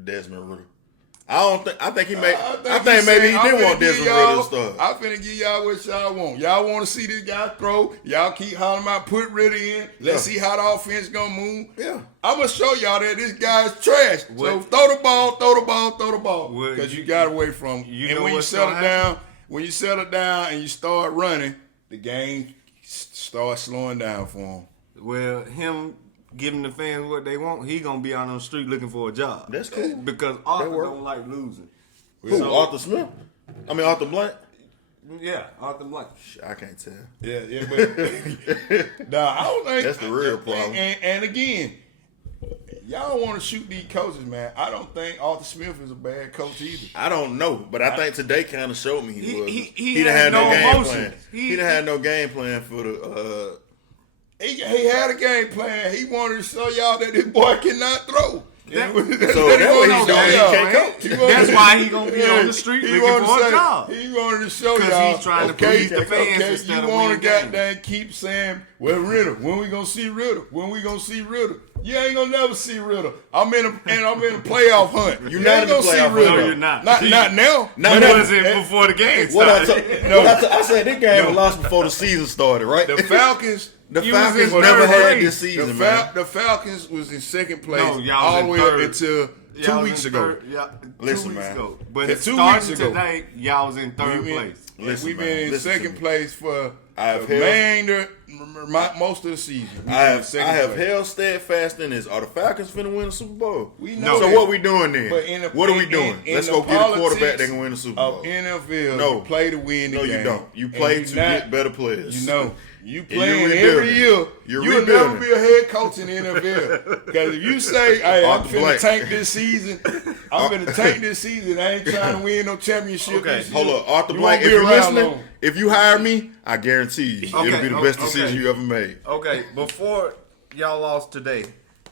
Desmond Ridder. I think he may. I think maybe he didn't want Desmond Ridder to start. I'm finna give y'all what y'all want. Y'all want to see this guy throw. Y'all keep hollering about put Ridder in. Let's see how the offense gonna move. Yeah. I'm gonna show y'all that this guy's trash. So throw the ball. Because you got away from him. And when you settle down and you start running, the game starts slowing down for him. Well, him giving the fans what they want, he gonna be out on the street looking for a job. That's cool. Because Arthur don't like losing. Who? Arthur Smith? Arthur Blunt? Yeah, Arthur Blunt. I can't tell. Yeah, but nah, I don't think that's the real problem. And again, y'all want to shoot these coaches, man. I don't think Arthur Smith is a bad coach either. I don't know, but I think today kind of showed me he was. He didn't have no game emotions. plan. He didn't have no game plan for the. He had a game plan. He wanted to show y'all that this boy cannot throw. That's what he's doing. He can't coach. That's why he gonna be on the street looking for a job. He wanted to show y'all. Because he's trying to please the fans instead of winning games. You want to keep saying, well, Ridder, when we gonna see Ridder? When we gonna see Ridder? You ain't gonna never see Ridder. I'm in a playoff hunt. You're not in the playoff hunt. No, you're not. Not now. But it wasn't before the game started. I said this game was lost before the season started, right? The Falcons. The Falcons never had this season, man. The Falcons was in second place y'all all the way up third. until 2 weeks ago. Listen, man. But 2 weeks ago. Today, y'all was in third place. We've been in second place for most of the season. I have held steadfast in this. Are the Falcons finna win the Super Bowl? We know. So what we doing then? What are we doing? In Let's the go get a quarterback that can win the Super Bowl. Of NFL, you play to win the game. No, you don't. You play to get better players. You playing every year. You'll never be a head coach in the NFL. Because if you say, hey, I'm finna tank this season, I ain't trying to win no championship this year. Hold up. Arthur Blank, if you're listening, if you hire me, I guarantee you it'll be the best decision you ever made. Okay, before y'all lost today,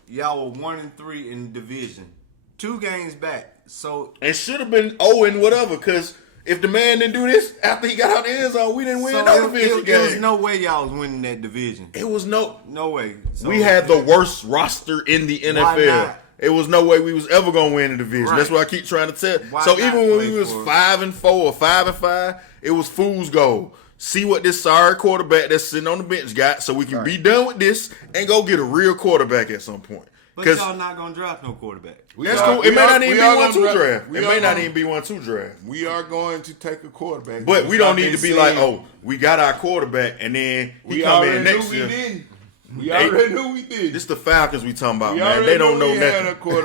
y'all were 1-3 in the division. 2 games back. So it should have been 0 whatever, because if the man didn't do this after he got out the end zone, we didn't win no division game. There was no way y'all was winning that division. It was no way. So we had the worst roster in the NFL. Why not? It was no way we was ever gonna win the division. Right. We what I keep trying to tell. Why so not even when we was 5-4 or 5-5, it was fool's gold. See what this sorry quarterback that's sitting on the bench got, so we can be done with this and go get a real quarterback at some point. But y'all not gonna draft no quarterback. That's cool. It may not even be 1-2 draft. It may not even be 1-2 draft. We are going to take a quarterback. But we don't need to be like, oh, we got our quarterback, and then he come in next year. We already knew we did. This the Falcons we talking about, man. They don't know nothing.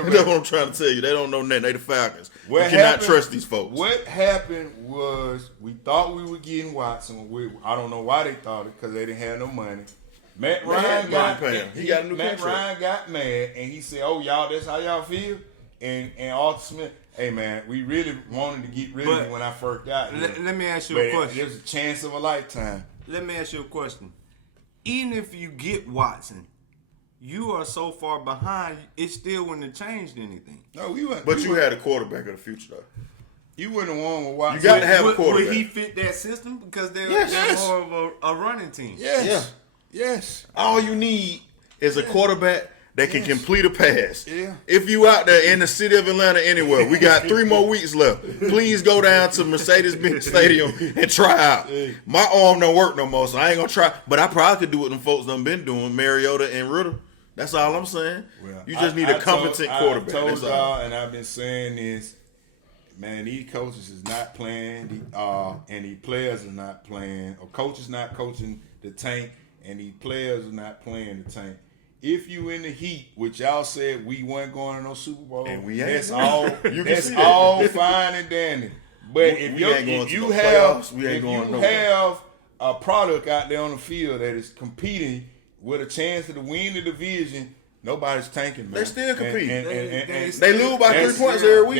That's what I'm trying to tell you. They don't know nothing. They the Falcons. We cannot trust these folks. What happened was we thought we were getting Watson. I don't know why they thought it, because they didn't have no money. Matt Ryan got mad, and he said, "Oh, y'all, that's how y'all feel." And Arthur Smith, hey man, we really wanted to get rid of you when I first got here. Let me ask you a question. There's a chance of a lifetime. Let me ask you a question. Even if you get Watson, you are so far behind, it still wouldn't have changed anything. No, we went. But you had a quarterback of the future, though. You wouldn't want to watch. You got to have a quarterback. Would he fit that system? Because they're more of a running team. Yes. Yes. All you need is a quarterback that can complete a pass. Yeah. If you out there in the city of Atlanta anywhere, we got 3 more weeks left. Please go down to Mercedes-Benz Stadium and try out. My arm don't work no more, so I ain't going to try. But I probably could do what them folks done been doing, Mariota and Ritter. That's all I'm saying. Well, you just need a competent quarterback. I told y'all, and I've been saying this, man, these coaches is not playing, and these players are not playing, or coaches not coaching the tank, and these players are not playing the tank. If you in the heat, which y'all said we weren't going to no Super Bowl, and we ain't. that's all fine and dandy. But if you have a product out there on the field that is competing with a chance to win the division, nobody's tanking, man. They still compete. They lose by 3 points every week.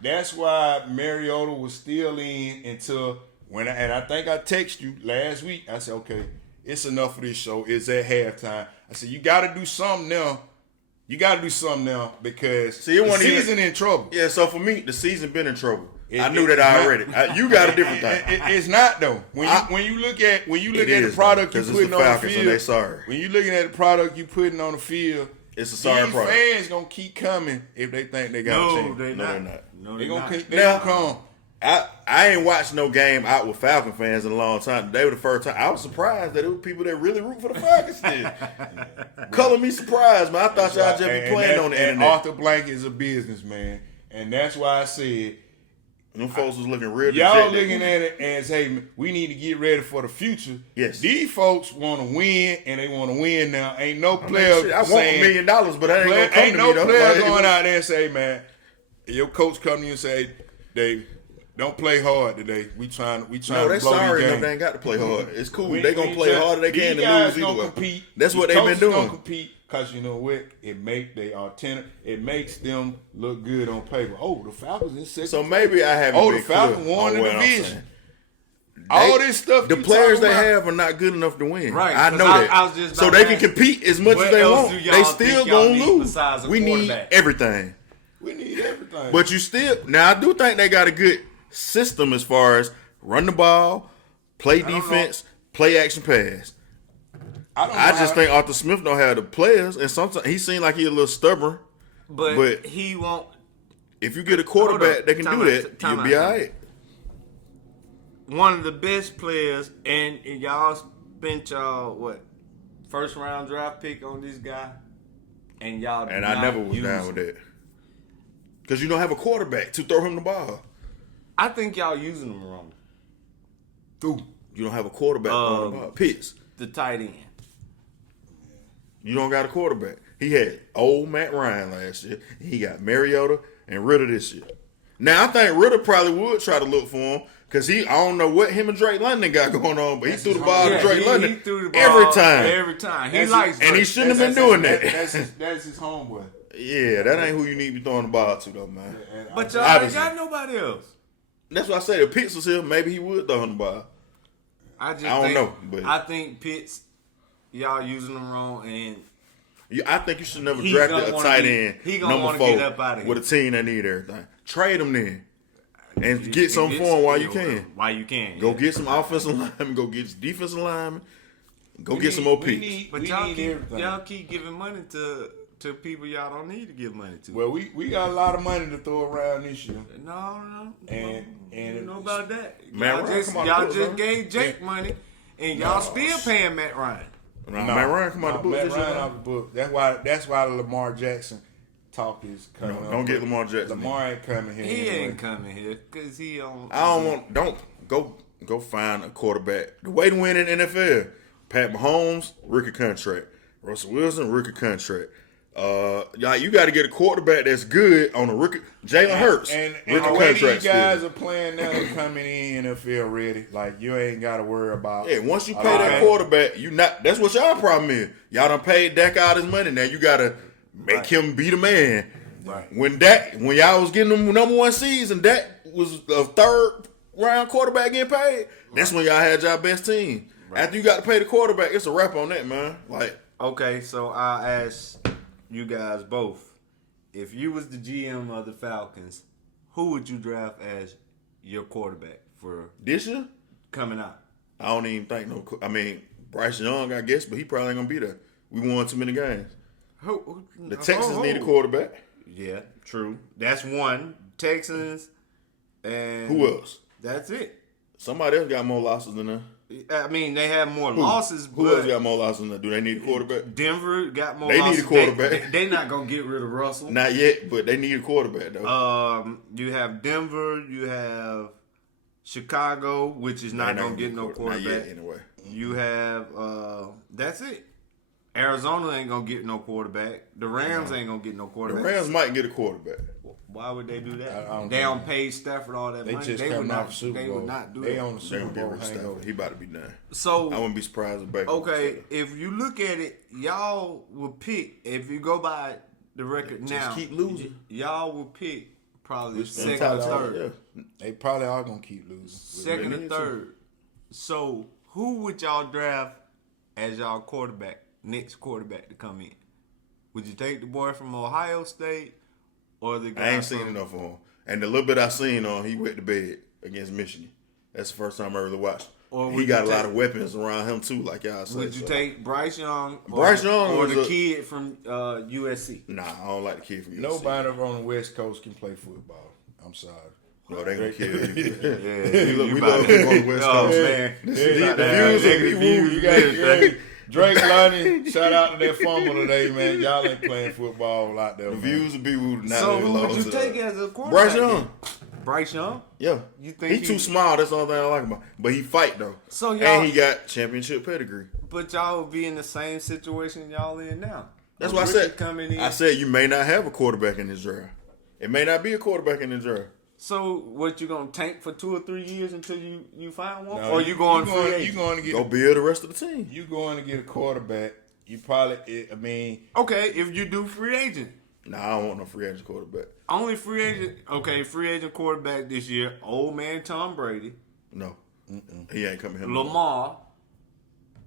That's why Mariota was still in until I think I texted you last week. I said, okay, it's enough for this show. It's at halftime. I said, you got to do something now. Because the season in trouble. Yeah, so for me, the season been in trouble. I knew that already. You got a different thing. It's not though. When you look at the product you putting on the field, when you looking at the product you putting on the field, it's a sorry product. These fans gonna keep coming if they think they got a chance. They're not. No, they're gonna come. I ain't watched no game out with Falcon fans in a long time. They were the first time. I was surprised that it was people that really root for the Falcons did. Color me surprised, man. I thought y'all just be playing on the internet. And Arthur Blank is a businessman, and that's why I said them folks was looking real. Y'all looking at it as, hey, we need to get ready for the future. Yes. These folks want to win, and they want to win now. Ain't no player I want $1 million, but I ain't gonna come ain't to no me though. player going out there and say, man, your coach come to you and say, Dave, don't play hard today. We trying to blow these games. They ain't got to play hard. It's cool. They gonna play harder they can to lose either way. Compete. That's what they've been doing. Gonna compete because you know what? It makes them look good on paper. Oh, the Falcons in second. So maybe I haven't. Oh, the Falcons won the division. All this stuff. The players they have are not good enough to win. Right. I know that. I was just so they can compete as much as they want. They still gonna lose. We need everything. We need everything. But you still now. I do think they got a good system as far as run the ball, play defense, play action pass. I just think Arthur Smith don't have the players, and sometimes he seems like he's a little stubborn. But he won't. If you get a quarterback that can do that, you'll be all right. One of the best players, and y'all spent y'all first round draft pick on this guy, and y'all. And I never was down with that because you don't have a quarterback to throw him the ball. I think y'all using him wrong. Dude, you don't have a quarterback throwing the ball. Pitts, the tight end. You don't got a quarterback. He had old Matt Ryan last year. He got Mariota and Ritter this year. Now, I think Ritter probably would try to look for him because I don't know what him and Drake London got going on, but he threw the ball to Drake London every time. Every time. He likes Drake. And he shouldn't have been doing that. That's his homeboy. Yeah, that ain't who you need to be throwing the ball to, though, man. But y'all ain't got nobody else. That's what I say. If Pitts was here, maybe he would throw him the ball. I don't know. But I think Pitts, y'all using him wrong, and I think you should never draft a tight end number 4 with a team that need everything. Trade him then, and get some for him while you can. Go get some offensive linemen. Go get some defensive linemen. Go get some more picks. But y'all keep giving money to people y'all don't need to give money to. Well, we got a lot of money to throw around this year. No. And you know about that. Y'all just gave Jake money, and y'all still paying Matt Ryan. Matt Ryan come out the book. Matt Ryan out the book. That's why the Lamar Jackson talk is coming. Don't get Lamar Jackson. Lamar ain't coming here. He ain't coming here because he on. Don't go find a quarterback. The way to win in the NFL: Pat Mahomes, rookie contract. Russell Wilson, rookie contract. You got to get a quarterback that's good on a rookie. Jalen Hurts, and rookie the way contract. These guys are playing now, they're coming in NFL ready. Like you ain't got to worry about. Yeah, once you pay that quarterback, that's what y'all problem is. Y'all done paid Dak out his money. Now you got to make him be the man. Right. When y'all was getting them number 1 seeds and Dak was a 3rd round quarterback getting paid, that's when y'all had y'all best team. Right. After you got to pay the quarterback, it's a wrap on that, man. Okay, so I'll ask you guys both. If you was the GM of the Falcons, who would you draft as your quarterback for this year coming out? I don't even think no. I mean, Bryce Young, I guess, but he probably ain't gonna be there. We won too many games. The Texans need a quarterback. Yeah, true. That's one. Texans and who else? That's it. Somebody else got more losses than that. I mean, they have more losses. Who else got more losses than that? Do they need a quarterback? Denver got more losses. They need a quarterback. They're not going to get rid of Russell. Not yet, but they need a quarterback, though. You have Denver. You have Chicago, which is not going to get no quarterback. Not yet, anyway. You have, that's it. Arizona ain't going to get no quarterback. The Rams ain't going to get no quarterback. The Rams might get a quarterback. Why would they do that? They don't pay Stafford all that money. They would not. They would not do they that. On the Super Bowl hangover. He about to be done. So I wouldn't be surprised if Baker. Okay, if you look at it, y'all will pick. If you go by the record just now, keep losing. Y'all will pick probably second or third. Yeah. They probably are gonna keep losing. Second or third. So who would y'all draft as y'all quarterback? Next quarterback to come in. Would you take the boy from Ohio State? Or the guy I ain't seen enough of him. And the little bit I seen on, he went to bed against Michigan. That's the first time I really watched. Or he got a lot of weapons around him too, like y'all said. Would you take Bryce Young? Or the kid from USC? Nah, I don't like the kid from USC. Nobody on the West Coast can play football. I'm sorry. No, they gonna kill you. We love people on the West Coast. Man. The views you got Drake Lonnie, shout out to that fumble today, man. Y'all ain't playing football out there. The views will be wooed. So who would you take as a quarterback? Bryce Young. Bryce Young? Yeah. You think he too small, that's the only thing I like about him. But he fight though. So and he got championship pedigree. But y'all would be in the same situation y'all in now. That's what I said. I said you may not have a quarterback in this draft. It may not be a quarterback in this draft. So what, you gonna tank for 2 or 3 years until you find one, or you going to go build the rest of the team? You going to get a quarterback? You probably. I mean, okay, if you do free agent. Nah, I don't want no free agent quarterback. Only free agent. Okay, free agent quarterback this year. Old man Tom Brady. No, he ain't coming here. Lamar.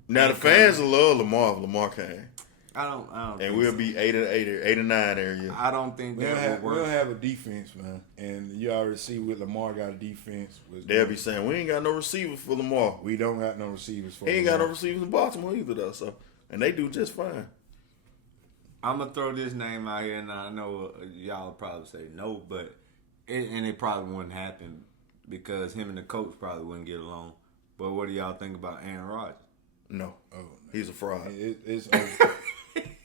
Now the fans will love Lamar if Lamar came. I don't. And we'll be 8 or 9 area. I don't think that will work. We don't have a defense, man. And you already see with Lamar got a defense. They'll be saying we ain't got no receivers for Lamar. We don't got no receivers for. He ain't got no receivers in Baltimore either, though. So, and they do just fine. I'm gonna throw this name out here, and I know y'all will probably say no, but it probably wouldn't happen because him and the coach probably wouldn't get along. But what do y'all think about Aaron Rodgers? No, he's a fraud. It's over.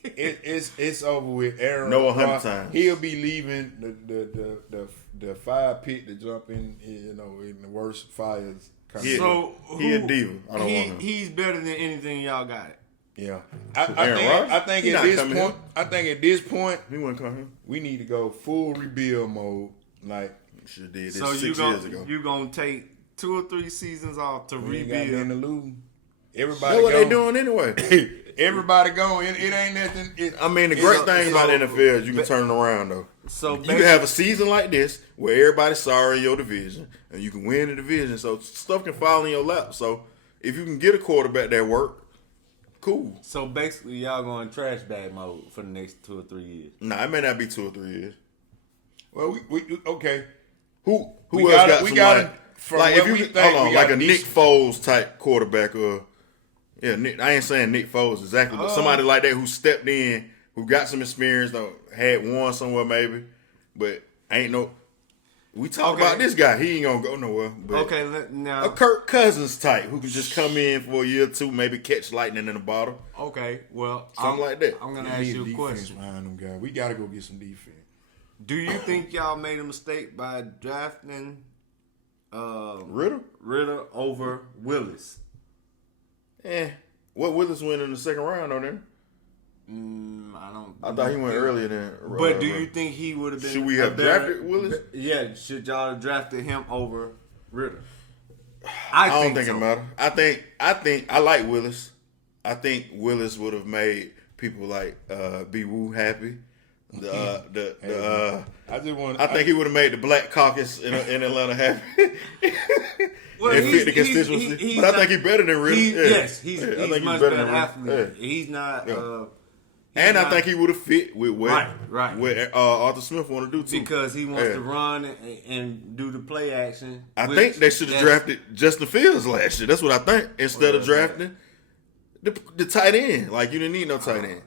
It's over with. Aaron. No, 100 times. He'll be leaving the fire pit to jump in. In the worst fires. He a diva. I don't want him. He's better than anything y'all got. Yeah, I think at this point, he wouldn't come here. We need to go full rebuild mode. Like should have did this so 6 years ago. You gonna take 2 or 3 seasons off to rebuild? Got to lose. Everybody. Know what they doing anyway? Everybody going. It ain't nothing. The great thing about NFL is you can turn it around though. So you can have a season like this where everybody's sorry in your division and you can win the division. So stuff can fall in your lap. So if you can get a quarterback that work. Cool. So basically, y'all going trash bag mode for the next 2 or 3 years. Nah, it may not be 2 or 3 years. Well, we okay. Who else got some like if you hold on like a Nick Foles type quarterback or Nick, I ain't saying Nick Foles exactly, but somebody like that who stepped in, who got some experience, though had won somewhere maybe, but ain't no. We talk about this guy. He ain't gonna go nowhere. But now a Kirk Cousins type who can just come in for a year or two, maybe catch lightning in the bottle. Okay, well, something like that. I'm gonna ask you a question. Behind them guys. We gotta go get some defense. Do you think y'all made a mistake by drafting Ritter over Willis? What Willis went in the second round though? Then I thought he went earlier than. But do you think he would have been? Should we have drafted Willis? Yeah, should y'all have drafted him over Ritter? I don't think it matters. I think I like Willis. I think Willis would have made people like B. Woo happy. I think he would have made the Black Caucus in Atlanta happy. Well, and fit the constituency. But I think he's better than Ritter. He's much better athlete. Yeah. He's not. And I think he would have fit with what Arthur Smith want to do too. Because he wants to run and do the play action. I think they should have drafted Justin Fields last year. That's what I think. Instead of drafting the tight end. Like, you didn't need no tight end.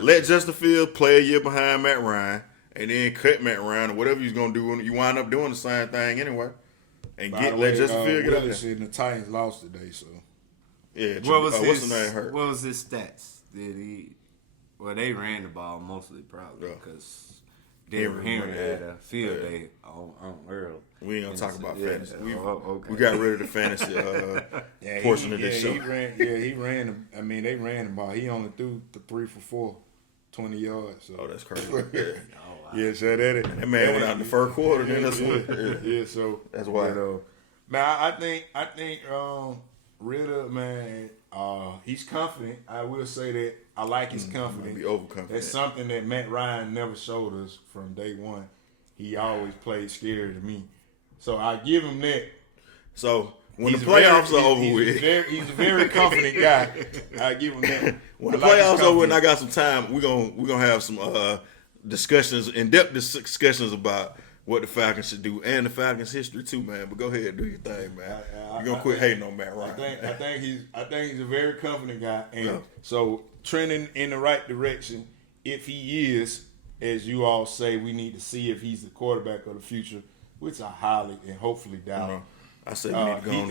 Let Justin Fields play a year behind Matt Ryan and then cut Matt Ryan or whatever he's going to do. You wind up doing the same thing anyway. And let Justin Fields get up there. The Titans lost today, so. Yeah, what's the name hurt? What was his stats? Well, they ran the ball mostly probably because Henry had a field day on Earl. We ain't gonna talk about fantasy. We got rid of the fantasy portion of this show. He ran. I mean, they ran the ball. He only threw the 3 for 4, 20 yards. So. Oh, that's crazy. Yeah, so that man went out in the first quarter. Then that's so that's why. Man, I think Ritter, man, he's confident. I will say that. I like his confidence. Be overconfident. That's something that Matt Ryan never showed us from day one. He always played scary to me. So I give him that. So when the playoffs are over with. He's a very confident guy. I give him that. When the playoffs are over and I got some time, we're gonna have some discussions, in-depth discussions about what the Falcons should do and the Falcons' history too, man. But go ahead and do your thing, man. You're gonna quit hating on Matt Ryan. I think he's a very confident guy, and so trending in the right direction. If he is, as you all say, we need to see if he's the quarterback of the future, which I highly and hopefully doubt. I said we need to go on.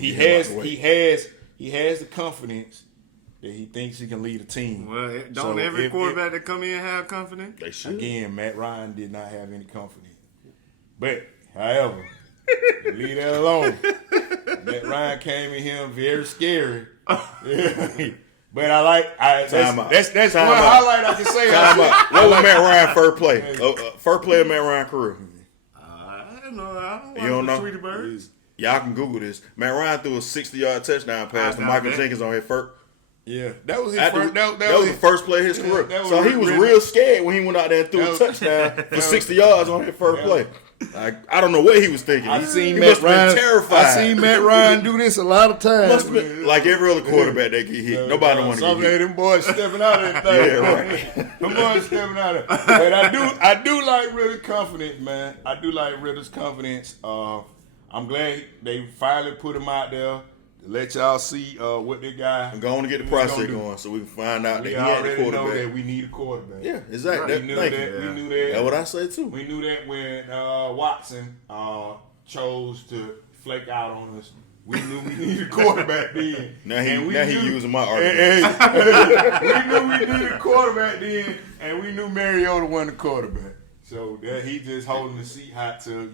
He has the confidence that he thinks he can lead a team. Well, don't every quarterback that come in have confidence? They should. Again, Matt Ryan did not have any confidence. But, however, leave that alone. Matt Ryan came in here very scary. But that's one highlight I can say. What was Matt Ryan's first play? First play of Matt Ryan's career? I don't know. You don't know? Tweety Bird. Y'all can Google this. Matt Ryan threw a 60-yard touchdown pass to Michael Jenkins on his first. Yeah, that was his first. That was the first play of his career. So he was real scared when he went out there and threw a touchdown for 60 yards on his first play. I don't know what he was thinking. I seen Matt Ryan do this a lot of times. Must have been like every other quarterback that get hit. Nobody want to get hit. Them boys stepping out of that thing. Yeah, right. Them boys stepping out of it. But I do like Ritter's confidence, man. I do like Ritter's confidence. I'm glad they finally put him out there to let y'all see what the guy. I'm going to get the process going so we can find out that he had the quarterback. Know that we need a quarterback. Yeah, exactly. We knew that. That's what I say too. We knew that when Watson chose to flake out on us. We knew we needed a quarterback then. Now he using my argument. We knew we needed a quarterback then, and we knew Mariota wasn't a quarterback. So he just holding the seat hot to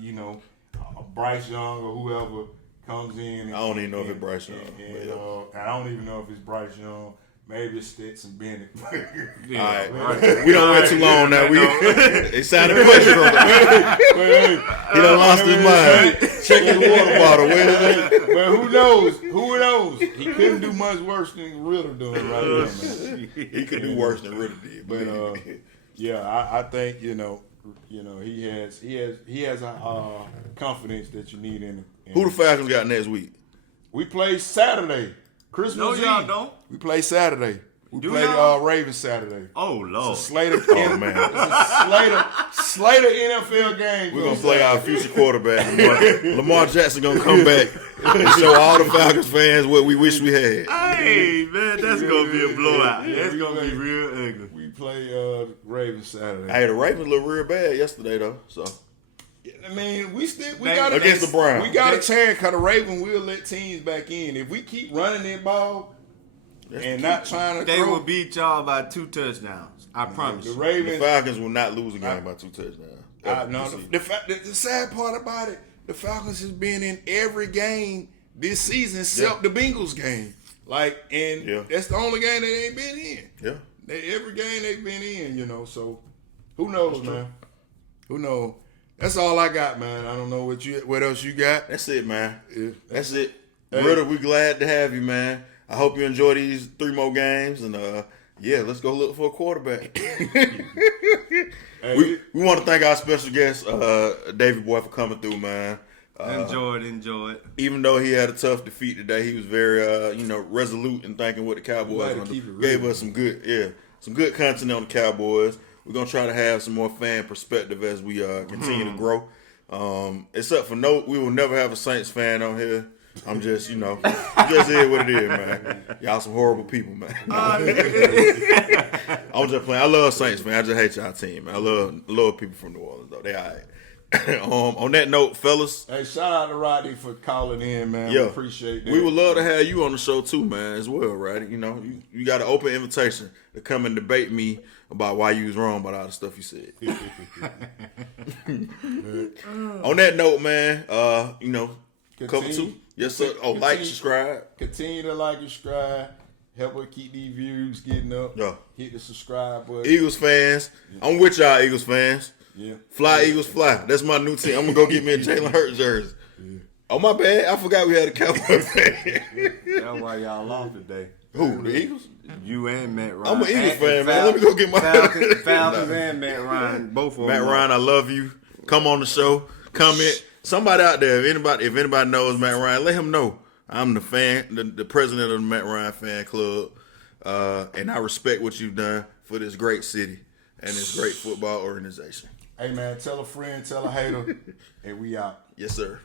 Bryce Young or whoever comes in. I don't even know if it's Bryce Young. I don't even know if it's Bryce Young. Maybe it's Stetson Bennett. All right. We don't wait too long now. They sounded pressure on him. He done lost his mind. Check his water bottle. But who knows? Who knows? He couldn't do much worse than Ritter doing right now, man. He could do worse than Ritter did. But I think he has a confidence that you need in. Who the Falcons got next week? We play Saturday. Christmas Eve. No, y'all don't. We play Saturday. We play Ravens Saturday. Oh Lord! It's a slate of slate of NFL games. We're gonna play our future quarterback. Lamar Jackson gonna come back and show all the Falcons fans what we wish we had. Hey man, that's gonna be a blowout. That's gonna be real ugly. We play Ravens Saturday. Hey, the Ravens looked real bad yesterday though. So. I mean, we got against the Browns. We got a chance because the Ravens will let teams back in. If we keep running that ball and not trying to they will beat y'all by 2 touchdowns. I promise you. The Falcons will not lose a game by 2 touchdowns. The sad part about it, the Falcons has been in every game this season except the Bengals game. That's the only game they ain't been in. Yeah. Every game they've been in, so who knows, man? Who knows? That's all I got, man. I don't know what else you got. That's it, man. Yeah. That's it. Hey. Ritter, we glad to have you, man. I hope you enjoy these 3 more games, and let's go look for a quarterback. We want to thank our special guest, Davieboi, for coming through, man. Enjoy it. Even though he had a tough defeat today, he was very, resolute in thinking what the Cowboys gave us some good, some good content on the Cowboys. We're gonna try to have some more fan perspective as we continue to grow. Except for we will never have a Saints fan on here. I'm just, just is what it is, man. Y'all some horrible people, man. I'm just playing. I love Saints, man. I just hate y'all team, man. I love people from New Orleans, though. They all right. On that note, fellas. Hey, shout out to Rodney for calling in, man. Yeah, we appreciate that. We would love to have you on the show too, man, as well, Rodney. You got an open invitation to come and debate me about why you was wrong about all the stuff you said. On that note, man, couple two. Yes, sir. Like, subscribe. Continue to like, subscribe. Help us keep these views getting up. Yeah. Hit the subscribe button. Eagles fans. Yeah. I'm with y'all, Eagles fans. Yeah. Fly, Eagles, fly. That's my new team. I'm going to go get me a Jalen Hurts jersey. Yeah. Oh, my bad. I forgot we had a Cowboys fan. That's why y'all lost today. Who, the Eagles? You and Matt Ryan. I'm an Eagles fan, man. Let me go get my Falcons and Matt Ryan. Both of them. Matt Ryan, I love you. Come on the show. Comment. Somebody out there, if anybody knows Matt Ryan, let him know. I'm the fan, the president of the Matt Ryan fan club, and I respect what you've done for this great city and this great football organization. Hey, man, tell a friend, tell a hater, and we out. Yes, sir.